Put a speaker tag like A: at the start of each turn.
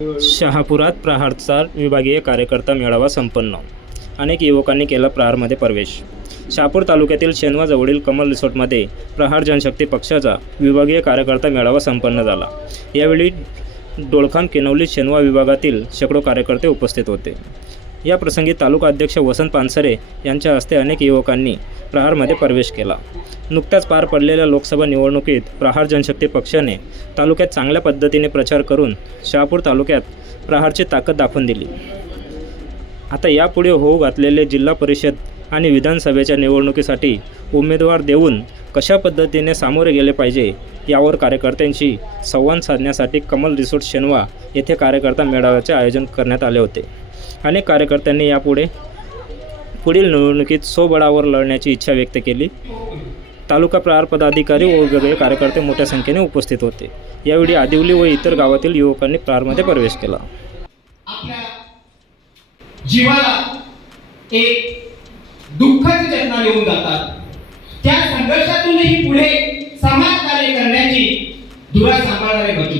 A: शहापुरात प्रहारचा विभागीय कार्यकर्ता मेळावा संपन्न. अनेक युवकांनी केला प्रहारमध्ये प्रवेश. शहापूर तालुक्यातील शेनवाजवळील कमल रिसॉर्टमध्ये प्रहार जनशक्ती पक्षाचा विभागीय कार्यकर्ता मेळावा संपन्न झाला. यावेळी डोळखाम केनवली शेनवा विभागातील शेकडो कार्यकर्ते उपस्थित होते. या प्रसंगी तालुका अध्यक्ष वसंत पानसरे यांच्या हस्ते अनेक युवकांनी प्रहारमध्ये प्रवेश केला. नुकत्याच पार पडलेल्या लोकसभा निवडणुकीत प्रहार जनशक्ती पक्षाने तालुक्यात चांगल्या पद्धतीने प्रचार करून शहापूर तालुक्यात प्रहारची ताकद दाखवून दिली. आता यापुढे होऊ घातलेले जिल्हा परिषद आणि विधानसभेच्या निवडणुकीसाठी उमेदवार देऊन कशा पद्धतीने सामोरे गेले पाहिजे यावर कार्यकर्त्यांशी संवाद साधण्यासाठी कमल रिसोर्ट शेनवा येथे कार्यकर्ता मेळाव्याचे आयोजन करण्यात आले होते. अनेक कार्यकर्त्यांनी यापुढे पुढील निवडणुकीत स्वबळावर लढण्याची इच्छा व्यक्त केली. तालुका प्रार पदाधिकारी व वेगवेगळे कार्यकर्ते मोठ्या संख्येने उपस्थित होते. यावेळी आदिवली व इतर गावातील युवकांनी प्रारमध्ये प्रवेश केला.
B: जीवाला एक त्या संघर्षातूनही पुढे समाज कार्य करण्याची दुरा सांभाळणारे बघू